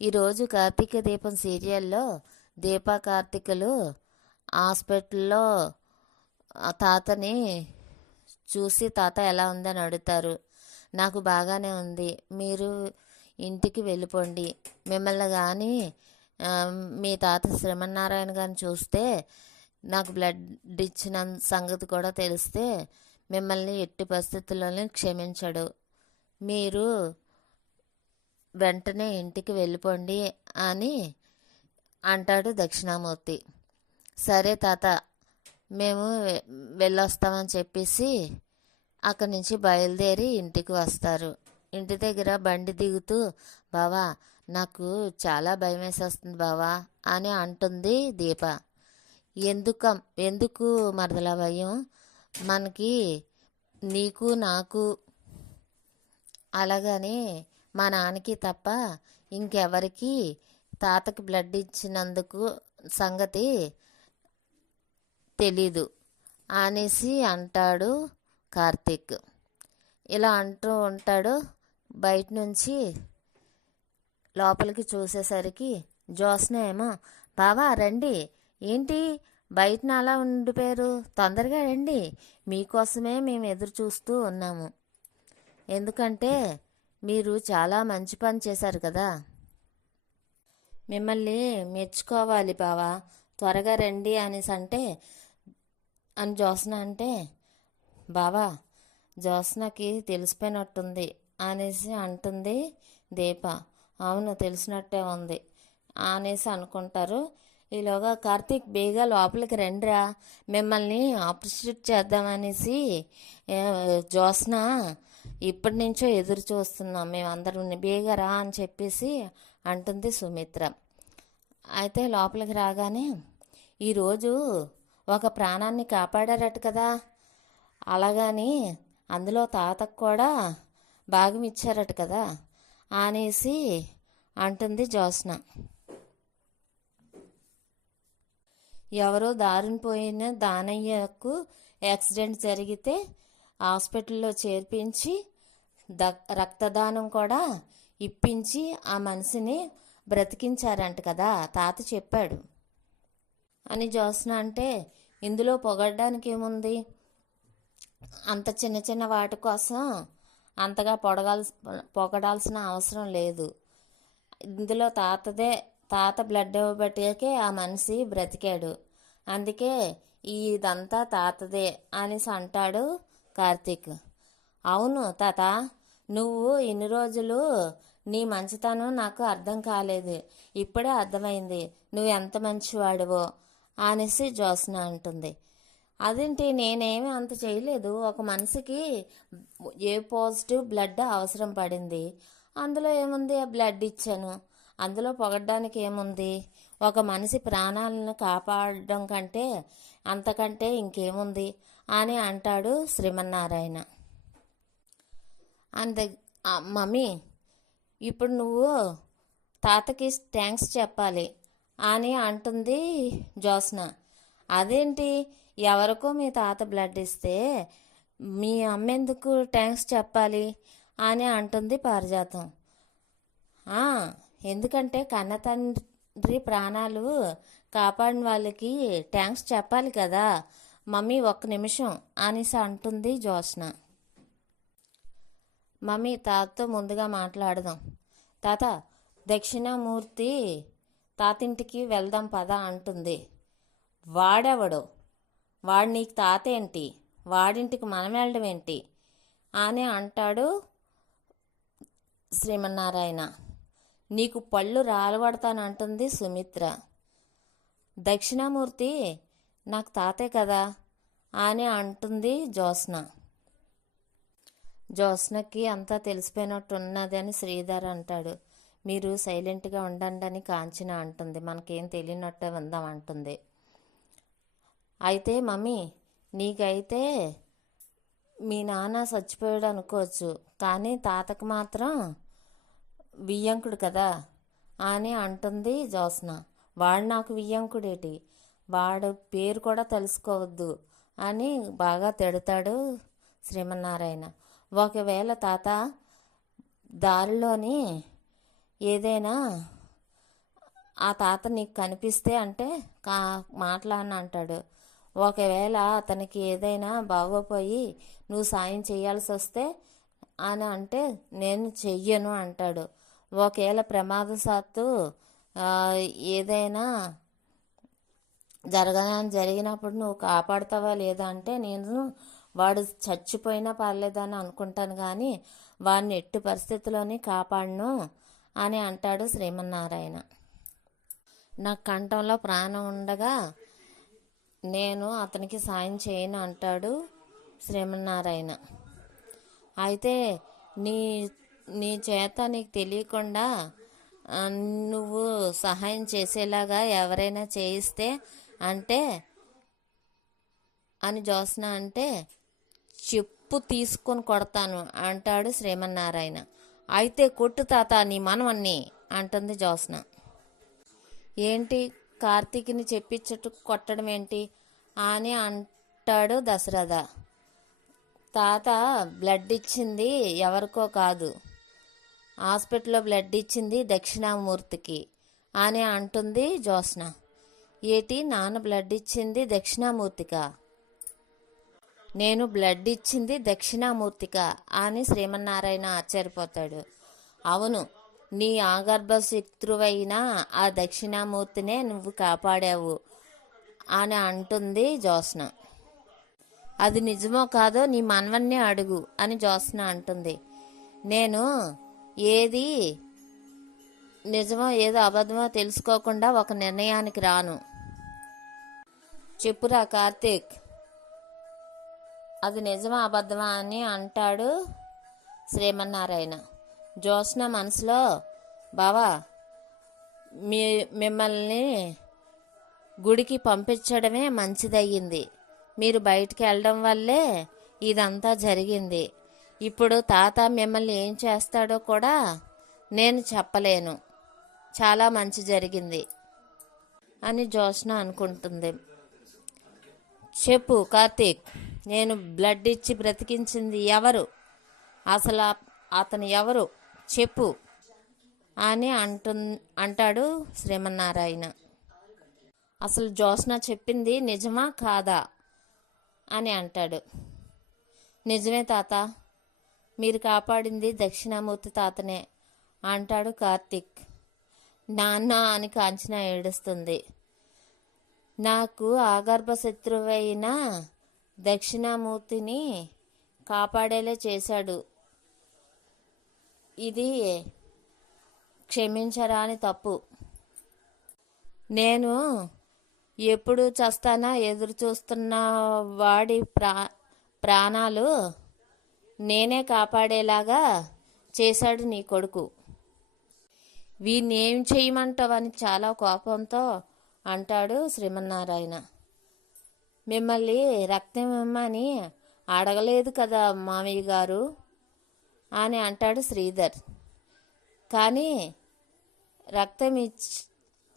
ఈరోజు కార్తీక దీపం సీరియల్లో దీపా కార్తీకులు హాస్పిటల్లో తాతని చూసి తాత ఎలా ఉందని అడుగుతారు. నాకు బాగానే ఉంది, మీరు ఇంటికి వెళ్ళిపోండి. మిమ్మల్ని కానీ మీ తాత శ్రీమన్నారాయణ గారిని చూస్తే నాకు బ్లడ్ ఇచ్చిన సంగతి కూడా తెలిస్తే మిమ్మల్ని ఎట్టి పరిస్థితుల్లోనే క్షమించడు. మీరు వెంటనే ఇంటికి వెళ్ళిపోండి అని అంటాడు దక్షిణామూర్తి. సరే తాత, మేము వెళ్ళొస్తామని చెప్పేసి అక్కడి నుంచి బయలుదేరి ఇంటికి వస్తారు. ఇంటి దగ్గర బండి దిగుతూ, బావా నాకు చాలా భయం వేసేస్తుంది బావా అని అంటుంది దీప. ఎందుకు మరదలా భయం? మనకి నీకు నాకు అలాగని మా నాన్నకి తప్ప ఇంకెవరికి తాతకి బ్లడ్ ఇచ్చినందుకు సంగతి తెలీదు అనేసి అంటాడు కార్తీక్. ఇలా అంటూ ఉంటాడు. బయట నుంచి లోపలికి చూసేసరికి జ్యోత్స్న ఏమో, బావా రండి, ఏంటి బయటన అలా ఉండిపోయారు, తొందరగా రండి, మీకోసమే మేము ఎదురు చూస్తూ ఉన్నాము. ఎందుకంటే మీరు చాలా మంచి పని చేశారు కదా, మిమ్మల్ని మెచ్చుకోవాలి బావా, త్వరగా రండి అనేసి అని జ్యోత్స్న అంటే, బావా జ్యోత్స్నకి తెలిసిపోయినట్టుంది అనేసి అంటుంది దీప. అవును తెలిసినట్టే ఉంది అనేసి అనుకుంటారు. ఈలోగా కార్తీక్ బేగా లోపలికి రండిరా, మిమ్మల్ని అప్రిషియేట్ చేద్దామనేసి జ్యోత్స్న ఇప్పటి నుంచో ఎదురు చూస్తున్నాం మేమందరం, బేగా రా అని చెప్పేసి అంటుంది సుమిత్ర. అయితే లోపలికి రాగానే, ఈరోజు ఒక ప్రాణాన్ని కాపాడారట కదా, అలాగని అందులో తాతకు కూడా భాగం ఇచ్చారట కదా అనేసి అంటుంది జ్యోత్స్న. ఎవరో దారిన పోయిన దానయ్యకు యాక్సిడెంట్ జరిగితే హాస్పిటల్లో చేర్పించి రక్తదానం కూడా ఇప్పించి ఆ మనిషిని బ్రతికించారంట కదా తాత చెప్పాడు అని జ్యోత్స్న అంటే, ఇందులో పొగడడానికి ఏముంది, అంత చిన్న చిన్న వాటి కోసం అంతగా పొగడాల్సిన అవసరం లేదు. ఇందులో తాత బ్లడ్ ఇవ్వబట్టే ఆ మనిషి బ్రతికాడు, అందుకే ఇదంతా తాతదే అనేసి అంటాడు కార్తీక్. అవును తాత, నువ్వు ఇన్ని రోజులు నీ మంచితనం నాకు అర్థం కాలేదు, ఇప్పుడే అర్థమైంది నువ్వు ఎంత మంచివాడివో అనేసి జ్యోత్స్న అంటుంది. అదేంటి, నేనేమీ అంత చేయలేదు, ఒక మనిషికి ఏ పాజిటివ్ బ్లడ్ అవసరం పడింది, అందులో ఏముంది ఆ బ్లడ్ ఇచ్చాను, అందులో పొగడ్డానికి ఏముంది, ఒక మనిషి ప్రాణాలను కాపాడడం కంటే అంతకంటే ఇంకేముంది అని అంటాడు శ్రీమన్నారాయణ. అంత మమ్మీ, ఇప్పుడు నువ్వు తాతకి థ్యాంక్స్ చెప్పాలి అని అంటుంది జ్యోత్స్న. అదేంటి, ఎవరికో మీ తాత బ్లడ్ ఇస్తే మీ అమ్మ ఎందుకు థ్యాంక్స్ చెప్పాలి అని అంటుంది పారిజాతం. ఎందుకంటే కన్న తండ్రి ప్రాణాలు కాపాడిన వాళ్ళకి థ్యాంక్స్ చెప్పాలి కదా మమ్మీ, ఒక్క నిమిషం అనేసి అంటుంది జ్యోత్స్న. మమ్మీ తాతతో ముందుగా మాట్లాడదాం. తాత, దక్షిణామూర్తి తాతింటికి వెళ్దాం పద అంటుంది. వాడెవడో, వాడు నీకు తాత ఏంటి, వాడింటికి మనం వెళ్ళడం ఏంటి అని అంటాడు శ్రీమన్నారాయణ. నీకు పళ్ళు రాలబడతానంటుంది సుమిత్ర. దక్షిణామూర్తి నాకు తాతే కదా అని అంటుంది జ్యోత్స్న. జ్యోత్స్నకి అంతా తెలిసిపోయినట్టున్నదని శ్రీధర్ అంటాడు. మీరు సైలెంట్గా ఉండండి అని కాంచన అంటుంది. మనకేం తెలియనట్టే ఉందాం అంటుంది. అయితే మమ్మీ, నీకైతే మీ నాన్న చచ్చిపోయాడు అనుకోవచ్చు, కానీ తాతకు మాత్రం వియ్యంకుడు కదా అని అంటుంది జ్యోత్స్న. వాడు నాకు వియ్యంకుడేటి, వాడు పేరు కూడా తెలుసుకోవద్దు అని బాగా తిడతాడు శ్రీమన్నారాయణ. ఒకవేళ తాత దారిలోని ఏదైనా ఆ తాత నీకు కనిపిస్తే అంటే కా మాట్లాడను అంటాడు. ఒకవేళ అతనికి ఏదైనా బాగోపోయి నువ్వు సాయం చేయాల్సి వస్తే అని అంటే నేను చెయ్యను అంటాడు. ఒకవేళ ప్రమాదవశాత్తు ఏదైనా జరిగినప్పుడు నువ్వు కాపాడుతావా లేదా అంటే నేను వాడు చచ్చిపోయినా పర్లేదని అనుకుంటాను, కానీ వాడిని ఎట్టి పరిస్థితుల్లోని కాపాడను అని అంటాడు శ్రీమన్నారాయణ. నా కంఠంలో ప్రాణం ఉండగా నేను అతనికి సాయం చేయను అంటాడు శ్రీమన్నారాయణ. అయితే నీ నీ చేత నీకు తెలియకుండా నువ్వు సహాయం చేసేలాగా ఎవరైనా చేయిస్తే అంటే అని జ్యోత్స్న అంటే చెప్పు తీసుకొని కొడతాను అంటాడు శ్రీమన్నారాయణ. అయితే కొట్టు తాత నీ మనవన్ని అంటుంది జ్యోత్స్న. ఏంటి కార్తీక్ని చెప్పించట్టు కొట్టడం ఏంటి అని అంటాడు దశరథ. తాత బ్లడ్ ఇచ్చింది ఎవరికో కాదు, హాస్పిటల్లో బ్లడ్ ఇచ్చింది దక్షిణామూర్తికి అని అంటుంది జ్యోత్స్న. ఏటి నాన్న బ్లడ్ ఇచ్చింది దక్షిణామూర్తికా? నేను బ్లడ్ ఇచ్చింది దక్షిణామూర్తికా అని శ్రీమన్నారాయణ ఆశ్చర్యపోతాడు. అవును, నీ ఆగర్భ శత్రువైన ఆ దక్షిణామూర్తినే నువ్వు కాపాడావు అని అంటుంది జ్యోత్స్న. అది నిజమో కాదో నీ మనవన్నే అడుగు అని జ్యోత్స్న అంటుంది. నేను ఏది నిజమో ఏదో అబద్ధమో తెలుసుకోకుండా ఒక నిర్ణయానికి రాను. చెప్పురా కార్తీక్, అది నిజమా అబద్ధమా అని అంటాడు శ్రీమన్నారాయణ. జ్యోత్స్న మనసులో, బావా మిమ్మల్ని గుడికి పంపించడమే మంచిదయ్యింది. మీరు బయటికి వెళ్ళడం వల్లే ఇదంతా జరిగింది. ఇప్పుడు తాత మిమ్మల్ని ఏం చేస్తాడో కూడా నేను చెప్పలేను. చాలా మంచి జరిగింది అని జ్యోత్స్న అనుకుంటుంది. చెప్పు కార్తీక్, నేను బ్లడ్ ఇచ్చి బ్రతికించింది ఎవరు? అసలు అతను ఎవరు చెప్పు అని అంటాడు శ్రీమన్నారాయణ. అసలు జ్యోత్స్న చెప్పింది నిజమా కాదా అని అంటాడు. నిజమే తాత, మీరు కాపాడింది దక్షిణామూర్తి తాతనే అంటాడు కార్తీక్. నాన్న అని కాంచన ఏడుస్తుంది. నాకు ఆగర్భ శత్రువైన దక్షిణామూర్తిని కాపాడేలా చేశాడు. ఇది క్షమించరాని తప్పు. నేను ఎప్పుడు చస్తానా ఎదురు చూస్తున్న వాడి ప్రాణాలు నేనే కాపాడేలాగా చేశాడు నీ కొడుకు. వీణ్ణి ఏం చేయమంటావని చాలా కోపంతో అంటాడు శ్రీమన్నారాయణ. మిమ్మల్ని రక్తం ఇమ్మని అడగలేదు కదా మామయ్య గారు అని అంటాడు శ్రీధర్. కానీ రక్తం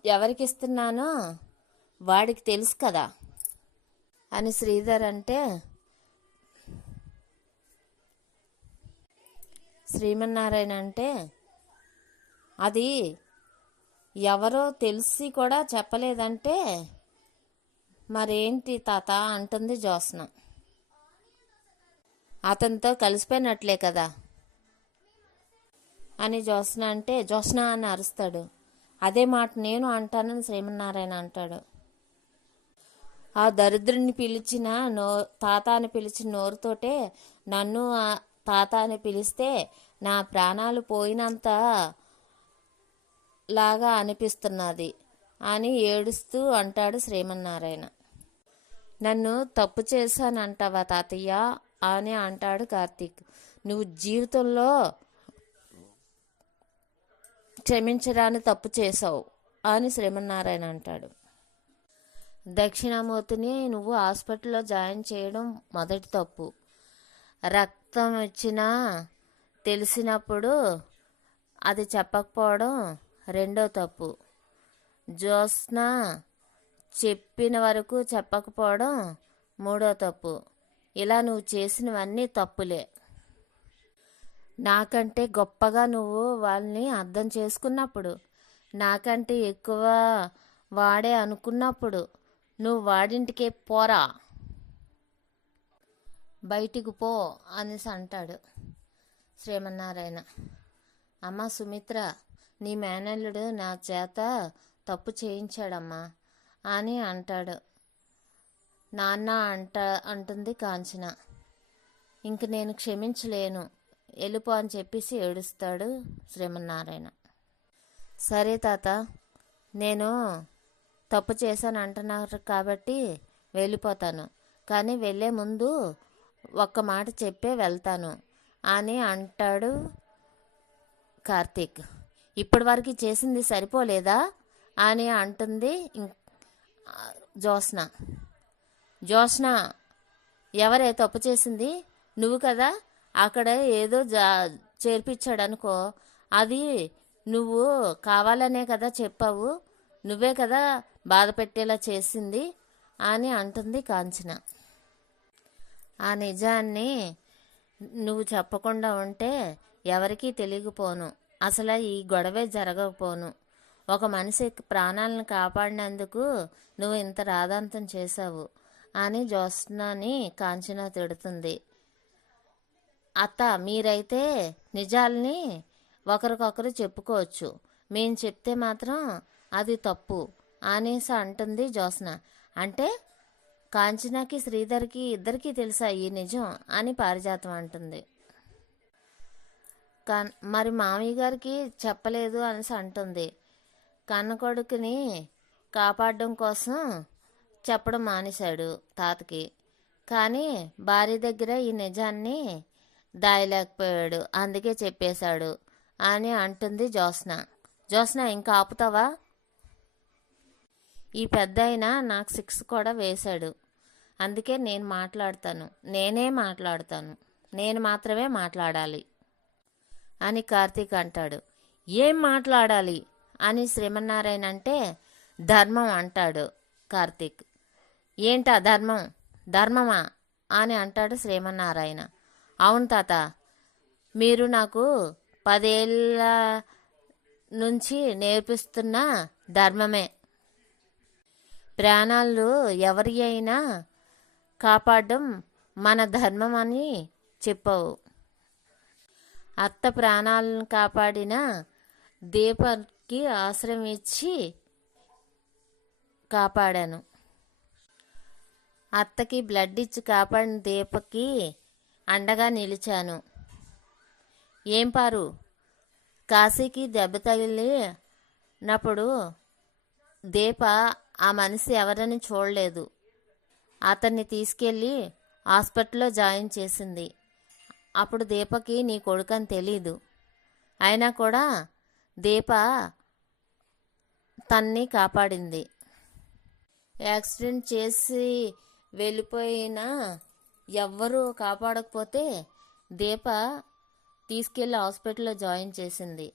ఎవరికి ఇస్తున్నానో వాడికి తెలుసు కదా అని శ్రీధర్ అంటే, శ్రీమన్నారాయణ అంటే అది ఎవరో తెలిసి కూడా చెప్పలేదంటే మరేంటి తాత అంటుంది జ్యోత్స్న. అతనితో కలిసిపోయినట్లే కదా అని జ్యోత్స్న అంటే, జ్యోత్స్న అని అరుస్తాడు. అదే మాట నేను అంటానని శ్రీమన్నారాయణ అంటాడు. ఆ దరిద్రుని పిలిచిన తాత అని పిలిచిన నోరుతోటే నన్ను తాత అని పిలిస్తే నా ప్రాణాలు పోయినంత లాగా అనిపిస్తున్నది అని ఏడుస్తూ అంటాడు శ్రీమన్నారాయణ. నన్ను తప్పు చేశానంటావా తాతయ్య అని అంటాడు కార్తీక్. నువ్వు జీవితంలో క్షమించడాన్ని తప్పు చేసావు అని శ్రీమన్నారాయణ అంటాడు. దక్షిణామూర్తిని నువ్వు హాస్పిటల్లో జాయిన్ చేయడం మొదటి తప్పు. రక్తం ఇచ్చినా తెలిసినప్పుడు అది చెప్పకపోవడం రెండో తప్పు. జ్యోత్స్న చెప్పిన వరకు చెప్పకపోవడం మూడో తప్పు. ఇలా నువ్వు చేసినవన్నీ తప్పులే. నాకంటే గొప్పగా నువ్వు వాళ్ళని అర్థం చేసుకున్నప్పుడు నాకంటే ఎక్కువ వాడే అనుకున్నప్పుడు నువ్వు వాడింటికే పోరా, బయటికి పో అనేసి అంటాడు శ్రీమన్నారాయణ. అమ్మ సుమిత్ర, నీ మేనల్లుడు నా చేత తప్పు చేయించాడమ్మా అని అంటాడు. నాన్న అంటుంది కాంచన. ఇంక నేను క్షమించలేను, వెళ్ళిపో అని చెప్పేసి ఏడుస్తాడు శ్రీమన్నారాయణ. సరే తాత, నేను తప్పు చేశాను అంటున్నారు కాబట్టి వెళ్ళిపోతాను, కానీ వెళ్ళే ముందు ఒక్క మాట చెప్పే వెళ్తాను అని అంటాడు కార్తీక్. ఇప్పటి వరకు చేసింది సరిపోలేదా అని అంటుంది జ్యోత్స్న. జ్యోత్స్న, ఎవరే తప్పు చేసింది? నువ్వు కదా. అక్కడ ఏదో చేర్పించాడనుకో, అది నువ్వు కావాలనే కదా చెప్పావు, నువ్వే కదా బాధ పెట్టేలా చేసింది అని అంటుంది కాంచన. ఆ నిజాన్ని నువ్వు చెప్పకుండా ఉంటే ఎవరికీ తెలియకపోను, అసలు ఈ గొడవే జరగకపోను. ఒక మనిషి ప్రాణాలను కాపాడినందుకు నువ్వు ఇంత రాదాంతం చేశావు అని జ్యోత్స్నని కాంచన తిడుతుంది. అత్త, మీరైతే నిజాల్ని ఒకరికొకరు చెప్పుకోవచ్చు, మేము చెప్తే మాత్రం అది తప్పు అనేసి అంటుంది జ్యోత్స్న. అంటే కాంచనకి శ్రీధర్కి ఇద్దరికీ తెలుసా ఈ నిజం అని పారిజాతం అంటుంది. మరి మామయ్య గారికి చెప్పలేదు అనేసి అంటుంది. కన్న కొడుకుని కాపాడడం కోసం చెప్పడం మానేశాడు తాతకి, కానీ భార్య దగ్గర ఈ నిజాన్ని దాయలేకపోయాడు, అందుకే చెప్పేశాడు అని అంటుంది జ్యోత్స్న. జ్యోత్స్న, ఇంకా ఆపుతావా? ఈ పెద్ద అయినా నాకు 6 కూడా వేశాడు, అందుకే నేను మాట్లాడతాను, నేను మాత్రమే మాట్లాడాలి అని కార్తీక్ అంటాడు. ఏం మాట్లాడాలి అని శ్రీమన్నారాయణ అంటే, ధర్మం అంటాడు కార్తీక్. ఏంటా ధర్మం? ధర్మమా అని అంటాడు శ్రీమన్నారాయణ. అవును తాత, మీరు నాకు 10 ఏళ్ళ నుంచి నేర్పిస్తున్న ధర్మమే. ప్రాణాలు ఎవరి అయినా కాపాడడం మన ధర్మం అని చెప్పావు. అత్త ప్రాణాలను కాపాడిన దీపకి ఆశ్రయం ఇచ్చి కాపాడాను. అత్తకి బ్లడ్ ఇచ్చి కాపాడిన దీపకి అండగా నిలిచాను. ఏం పారు, కాశీకి దెబ్బ తగిలినప్పుడు దీప ఆ మనిషి ఎవరని చూడలేదు, అతన్ని తీసుకెళ్ళి హాస్పిటల్లో జాయిన్ చేసింది. అప్పుడు దీపకి నీ కొడుకని తెలీదు, అయినా కూడా దీప తన్ని కాపాడింది. యాక్సిడెంట్ చేసి వెళ్ళిపోయినా ఎవ్వరూ కాపాడకపోతే దీప తీసుకెళ్ళి హాస్పిటల్లో జాయిన్ చేసింది.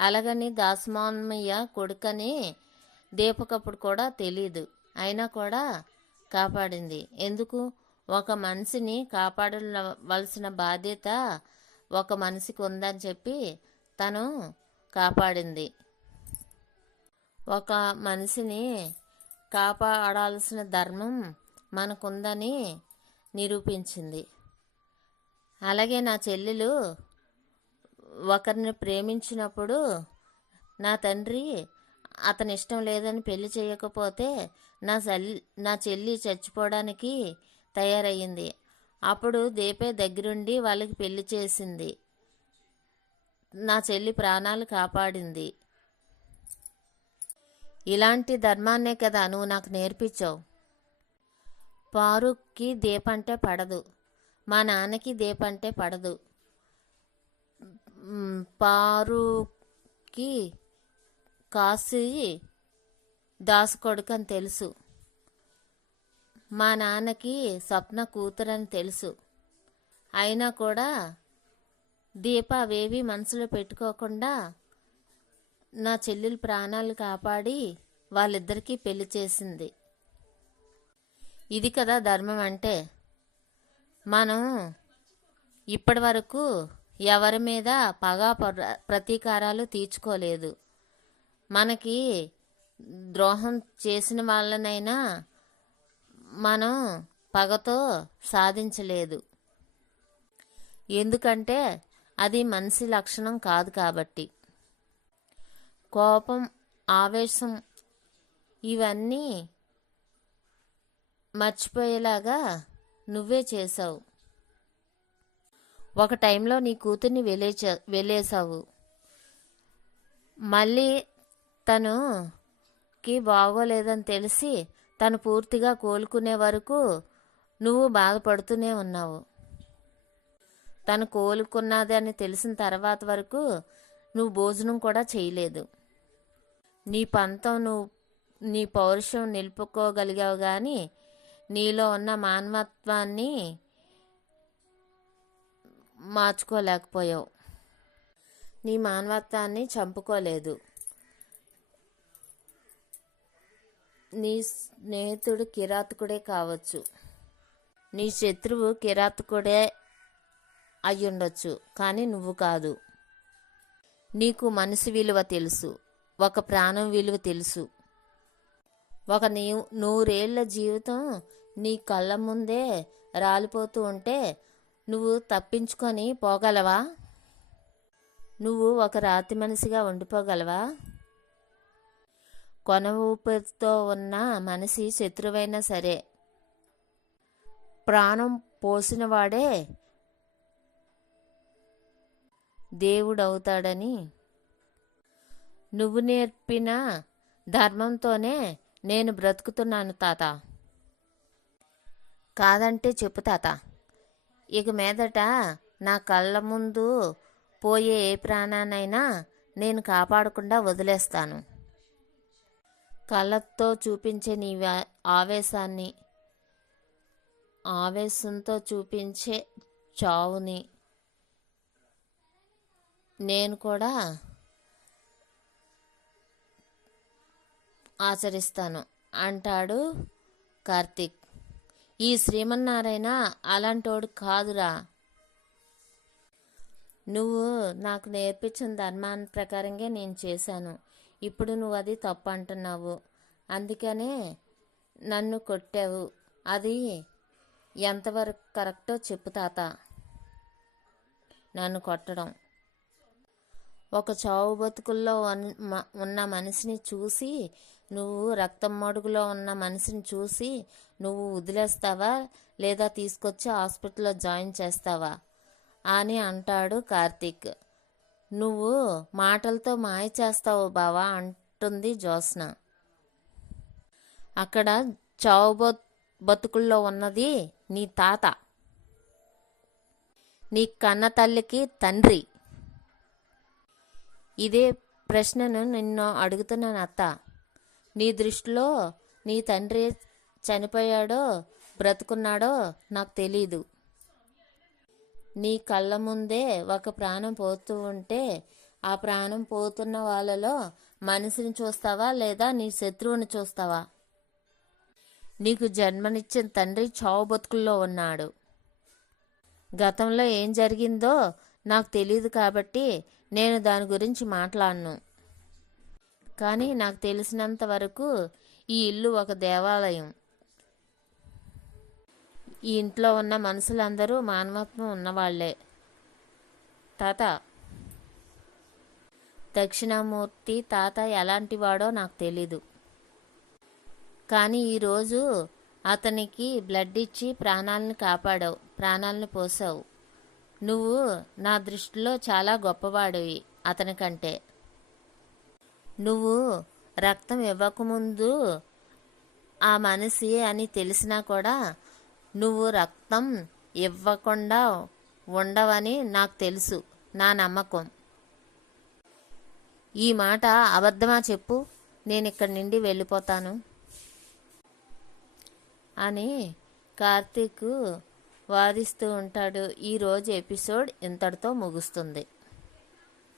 అలాగని దాసమామయ్య కొడుకని దీపకప్పుడు కూడా తెలీదు, అయినా కూడా కాపాడింది. ఎందుకు? ఒక మనిషిని కాపాడవలసిన బాధ్యత ఒక మనిషికి ఉందని చెప్పి తను కాపాడింది. ఒక మనిషిని కాపాడాల్సిన ధర్మం మనకుందని నిరూపించింది. అలాగే నా చెల్లెలు ఒకరిని ప్రేమించినప్పుడు నా తండ్రి అతని ఇష్టం లేదని పెళ్లి చేయకపోతే నా చెల్లి చచ్చిపోవడానికి తయారయ్యింది. అప్పుడు దీపే దగ్గరుండి వాళ్ళకి పెళ్లి చేసింది, నా చెల్లి ప్రాణాలు కాపాడింది. ఇలాంటి ధర్మాన్నే కదా నువ్వు నాకు నేర్పించావు. పారుకి దీప అంటే పడదు, మా నాన్నకి దీప అంటే పడదు. పారుకి కాశీ దాసు కొడుకు అని తెలుసు, మా నాన్నకి స్వప్న కూతురని తెలుసు, అయినా కూడా దీప అవేవి మనసులో పెట్టుకోకుండా నా చెల్లెలు ప్రాణాలు కాపాడి వాళ్ళిద్దరికీ పెళ్లి చేసింది. ఇది కదా ధర్మం అంటే. మనం ఇప్పటి వరకు ఎవరి మీద పగా ప్రతీకారాలు తీర్చుకోలేదు. మనకి ద్రోహం చేసిన వాళ్ళనైనా మనం పగతో సాధించలేదు. ఎందుకంటే అది మనిషి లక్షణం కాదు కాబట్టి. కోపం, ఆవేశం ఇవన్నీ మర్చిపోయేలాగా నువ్వే చేసావు. ఒక టైంలో నీ కూతుర్ని వెలేసావు. మళ్ళీ తనుకి బాగోలేదని తెలిసి తను పూర్తిగా కోలుకునే వరకు నువ్వు బాధపడుతూనే ఉన్నావు. తను కోలుకున్నది అని తెలిసిన తర్వాత వరకు నువ్వు భోజనం కూడా చేయలేదు. నీ పంతం, నీ పౌరుషం నిలుపుకోగలిగావు, కానీ నీలో ఉన్న మానవత్వాన్ని మార్చుకోలేకపోయావు. నీ మానవత్వాన్ని చంపుకోలేదు. నీ స్నేహితుడు కిరాతకుడే కావచ్చు, నీ శత్రువు కిరాతకుడే అయ్యుండొచ్చు, కానీ నువ్వు కాదు. నీకు మనిషి విలువ తెలుసు, ఒక ప్రాణం విలువ తెలుసు. ఒక 100 ఏళ్ల జీవితం నీ కళ్ళ ముందే రాలిపోతూ ఉంటే నువ్వు తప్పించుకొని పోగలవా? నువ్వు ఒక రాతి మనిషిగా ఉండిపోగలవా? కొన ఊపిరితో ఉన్న మనిషి శత్రువైనా సరే ప్రాణం పోసినవాడే దేవుడవుతాడని నువ్వు నేర్పిన ధర్మంతోనే నేను బ్రతుకుతున్నాను తాత. కాదంటే చెప్పు తాత. ఇక మీదట నా కళ్ళ ముందు పోయే ఏ ప్రాణానైనా నేను కాపాడకుండా వదిలేస్తాను. కళ్ళతో చూపించే నీ ఆవేశంతో చూపించే చావుని నేను కూడా ఆచరిస్తాను అంటాడు కార్తీక్. ఈ శ్రీమన్నారాయణ అలాంటోడు కాదురా. నువ్వు నాకు నేర్పించిన ధర్మాన్ని ప్రకారంగా నేను చేశాను. ఇప్పుడు నువ్వు అది తప్పు అంటున్నావు, అందుకనే నన్ను కొట్టావు. అది ఎంతవరకు కరెక్టో చెప్పు తాత. నన్ను కొట్టడం, ఒక చావు బతుకుల్లో ఉన్న మనిషిని చూసి, నువ్వు రక్తం మడుగులో ఉన్న మనిషిని చూసి నువ్వు వదిలేస్తావా లేదా తీసుకొచ్చి హాస్పిటల్లో జాయిన్ చేస్తావా అని అంటాడు కార్తీక్. నువ్వు మాటలతో మాయ చేస్తావు బావా అంటుంది జ్యోత్స్న. అక్కడ చావు బతుకుల్లో ఉన్నది నీ తాత, నీ కన్న తల్లికి తండ్రి. ఇదే ప్రశ్నను నిన్ను అడుగుతున్నాను అత్త. నీ దృష్టిలో నీ తండ్రి చనిపోయాడో బ్రతుకున్నాడో నాకు తెలీదు. నీ కళ్ళ ముందే ఒక ప్రాణం పోతూ ఉంటే ఆ ప్రాణం పోతున్న వాళ్ళలో మనిషిని చూస్తావా లేదా నీ శత్రువుని చూస్తావా? నీకు జన్మనిచ్చిన తండ్రి చావు బతుకుల్లో ఉన్నాడు. గతంలో ఏం జరిగిందో నాకు తెలియదు కాబట్టి నేను దాని గురించి మాట్లాడను. కానీ నాకు తెలిసినంత వరకు ఈ ఇల్లు ఒక దేవాలయం. ఈ ఇంట్లో ఉన్న మనుషులందరూ మానవత్వం ఉన్నవాళ్లే తాత. దక్షిణామూర్తి తాత ఎలాంటి వాడో నాకు తెలీదు, కానీ ఈరోజు అతనికి బ్లడ్ ఇచ్చి ప్రాణాలను కాపాడావు, ప్రాణాలను పోసావు. నువ్వు నా దృష్టిలో చాలా గొప్పవాడివి అతనికంటే. నువ్వు రక్తం ఇవ్వకముందు ఆ మనిషి అని తెలిసినా కూడా నువ్వు రక్తం ఇవ్వకుండా ఉండవని నాకు తెలుసు, నా నమ్మకం. ఈ మాట అబద్ధమా చెప్పు, నేను ఇక్కడి నుండి వెళ్ళిపోతాను అని కార్తీక్ వాదిస్తూ ఉంటాడు. ఈరోజు ఎపిసోడ్ ఇంతటితో ముగుస్తుంది.